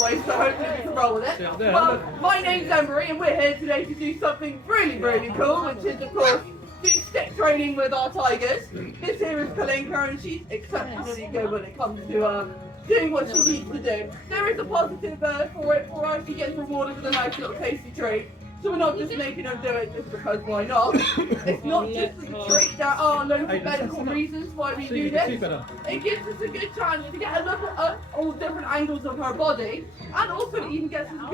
voice, so hopefully we can roll with it. Well, my name's Emery, and we're here today to do something really, really cool, which is, of course, do stick training with our tigers. This here is Kalinka, and she's exceptionally good when it comes to doing what she needs to do. There is a positive for it for us. She gets rewarded with a nice little tasty treat. So we're not just making her do it just because why not. It's not just for the treat, there are loads of medical reasons why we do this. It gives us a good chance to get a look at all different angles of her body, and also even gets us a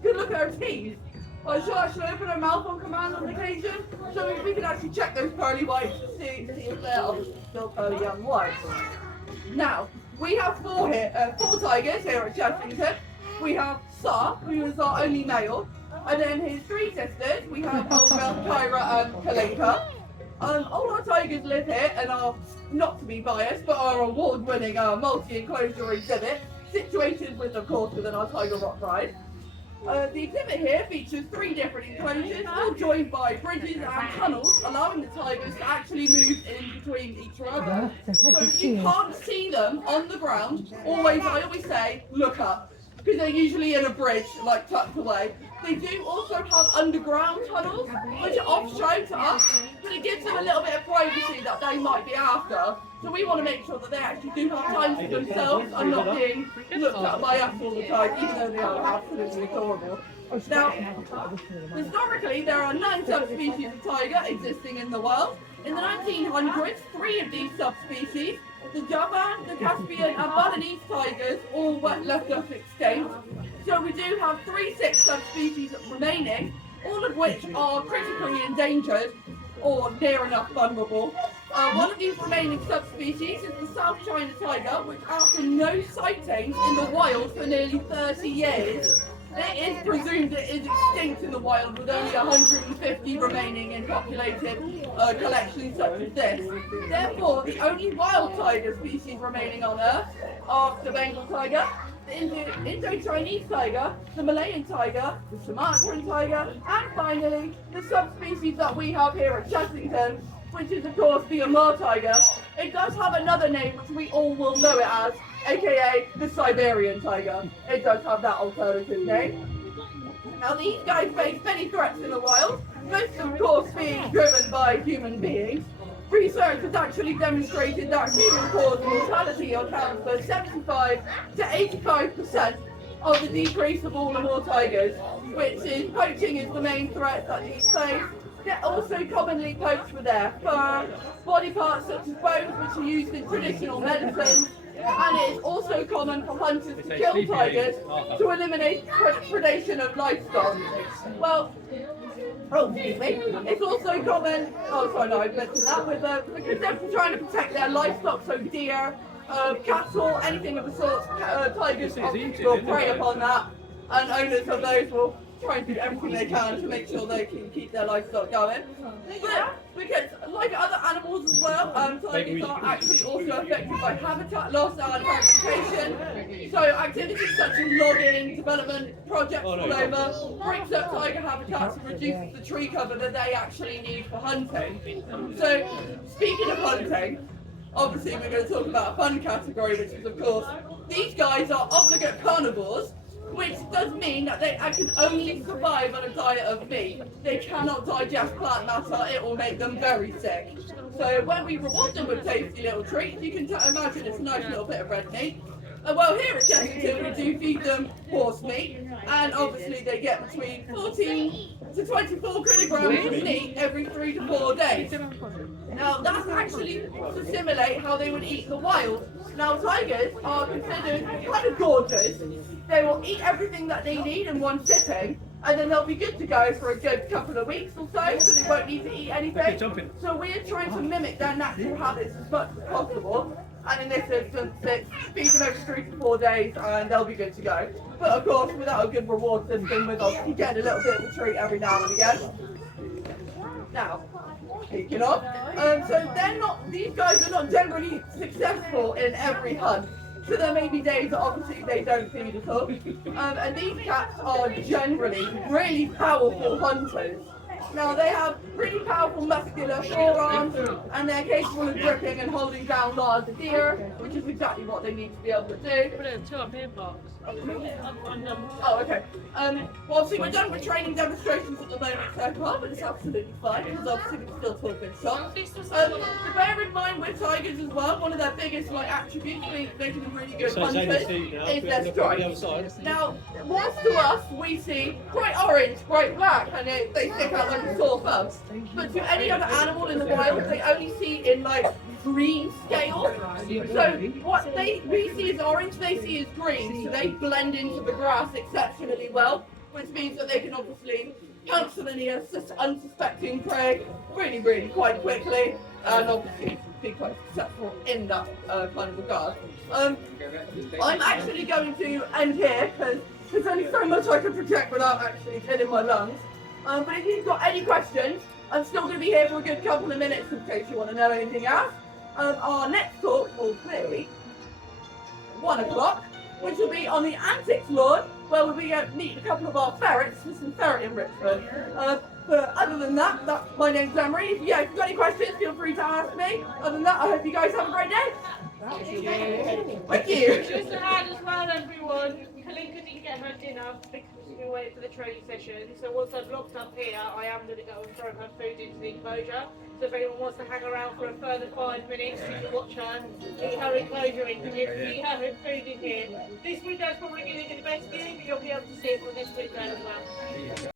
good look at her teeth. She'll actually open her mouth on command on occasion, so we can actually check those pearly whites to see if they're obviously still pearly young whites. Now, we have four tigers here at Chessington. We have Sa, who is our only male, and then his three sisters. We have Olga, Kyra, and Kalinka. All our tigers live here and are, not to be biased, but our award-winning multi-enclosure exhibit, situated of course, within our Tiger Rock ride. The exhibit here features three different enclosures, all joined by bridges and tunnels, allowing the tigers to actually move in between each other. So if you can't see them on the ground, I always say, look up, because they're usually in a bridge, like tucked away. They do also have underground tunnels, which are off-show to us, but it gives them a little bit of privacy that they might be after. So we want to make sure that they actually do have time for themselves and not being looked at by us all the time, even though they are absolutely adorable. Now, historically, there are 9 subspecies of tiger existing in the world. In the 1900s, 3 of these subspecies, the Javan, the Caspian, and Balinese tigers, all left us extinct. So we do have 6 subspecies remaining, all of which are critically endangered or near enough vulnerable. One of these remaining subspecies is the South China tiger, which after no sightings in the wild for nearly 30 years, it is presumed it is extinct in the wild, with only 150 remaining in populated collections such as this. Therefore, the only wild tiger species remaining on Earth are the Bengal tiger, the Indo-Chinese tiger, the Malayan tiger, the Sumatran tiger, and finally, the subspecies that we have here at Chessington, which is of course the Amur tiger. It does have another name which we all will know it as, aka the Siberian tiger. It does have that alternative name. Now these guys face many threats in the wild, most of course being driven by human beings. Research has actually demonstrated that human-caused mortality accounts for 75 to 85% of the decrease of all Amur tigers, which is poaching is the main threat that these face. They're also commonly poached with their fur, body parts such as bones, which are used in traditional medicine, and it is also common for hunters to kill tigers to eliminate predation of livestock. Well, excuse me. It's also common, I mentioned that, because they're trying to protect their livestock, so deer, cattle, anything of the sort, tigers will prey upon that, and owners of those will try and do everything they can to make sure they can keep their livestock going. But because, like other animals as well, tigers are actually also affected by habitat loss and fragmentation. So activities such as logging, development projects all over breaks up tiger habitats and reduces the tree cover that they actually need for hunting. So speaking of hunting, obviously we're going to talk about a fun category, which is of course, these guys are obligate carnivores, which does mean that they can only survive on a diet of meat. They cannot digest plant matter, it will make them very sick. So when we reward them with tasty little treats, you can imagine it's a nice little bit of red meat. Well, here at Chessington, we do feed them horse meat, and obviously they get between 14 to 24 kilograms of meat every 3 to 4 days. Now, that's actually to simulate how they would eat in the wild. Now, tigers are considered kind of gorgeous. They will eat everything that they need in one sitting, and then they'll be good to go for a good couple of weeks or so they won't need to eat anything. So we're trying to mimic their natural habits as much as possible. And in this instance, it's feed them every 3 to 4 days and they'll be good to go. But of course, without a good reward system, with us, you get a little bit of a treat every now and again. Now, speaking of, so these guys are not generally successful in every hunt. So there may be days that obviously they don't feed at all. And these cats are generally really powerful hunters. Now they have pretty powerful muscular forearms and they're capable of gripping and holding down large deer, which is exactly what they need to be able to do. Oh, okay. Well, see, we're done with training demonstrations at the moment so far, but it's absolutely fine because obviously we can still talk and shot. So bear in mind with tigers as well, one of their biggest attributes making them really good hunters is their stripes. Now, whilst to us we see bright orange, bright black, and they stick out like a sore thumb. But to any other animal in the wild, they only see in green scale. So what we see as orange, they see as green. So they blend into the grass exceptionally well, which means that they can obviously cancel any unsuspecting prey really quite quickly, and obviously be quite successful in that kind of regard. I'm actually going to end here because there's only so much I can project without actually filling my lungs. But if you've got any questions, I'm still going to be here for a good couple of minutes in case you want to know anything else. Our next talk will be 1 o'clock, which will be on the antics lawn, where we'll be meeting a couple of our ferrets for some ferret enrichment. But other than that, my name's Emery. If you've got any questions, feel free to ask me. Other than that, I hope you guys have a great day. Thank you. Just to add as well, everyone, Kalinka didn't get her dinner because she's been waiting for the training session. So once I've locked up here, I am going to go and throw her food into the enclosure. So if anyone wants to hang around for a further 5 minutes, you can watch her, see her enclosure in here, see her food in here. This window's probably going to be the best view, but you'll be able to see it from this window as well.